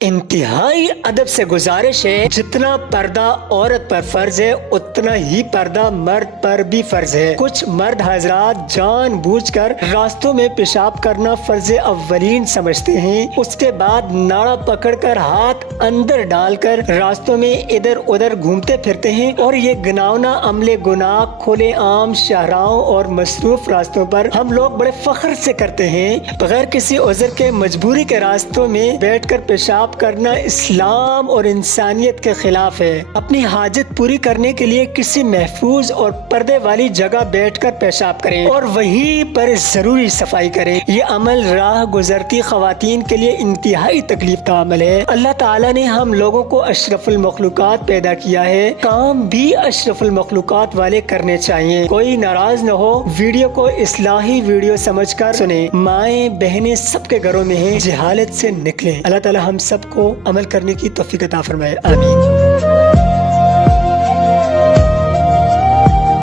इंतहाई अदब से गुजारिश है, जितना पर्दा औरत पर फर्ज है उतना ही पर्दा मर्द पर भी फर्ज है। कुछ मर्द हजरात जानबूझकर रास्तों में पेशाब करना फर्ज अव्वलीन समझते हैं, उसके बाद नाड़ा पकड़कर हाथ अंदर डालकर रास्तों में इधर उधर घूमते फिरते हैं और ये घिनौना अमले गुनाह खुले आम शाहराहों और मसरूफ रास्तों पर हम लोग बड़े फख्र से करते हैं। बगैर किसी उज़र के मजबूरी के रास्तों में बैठकर पेशाब करना इस्लाम और इंसानियत के खिलाफ है। अपनी हाजत पूरी करने के लिए किसी महफूज और पर्दे वाली जगह बैठकर पेशाब करें और वहीं पर जरूरी सफाई करें। ये अमल राह गुजरती खवातीन के लिए इंतहाई तकलीफ का अमल है। अल्लाह ताला ने हम लोगों को अशरफुल मखलूकात पैदा किया है, काम भी अशरफुल मखलूकात वाले करने चाहिए। कोई नाराज न हो, वीडियो को इस्लाही वीडियो समझकर सुने। माएँ बहनें सबके घरों में हैं, जहालत से निकलें। अल्लाह ताला हम सबको अमल करने की तौफीक अता फरमाए। आमीन।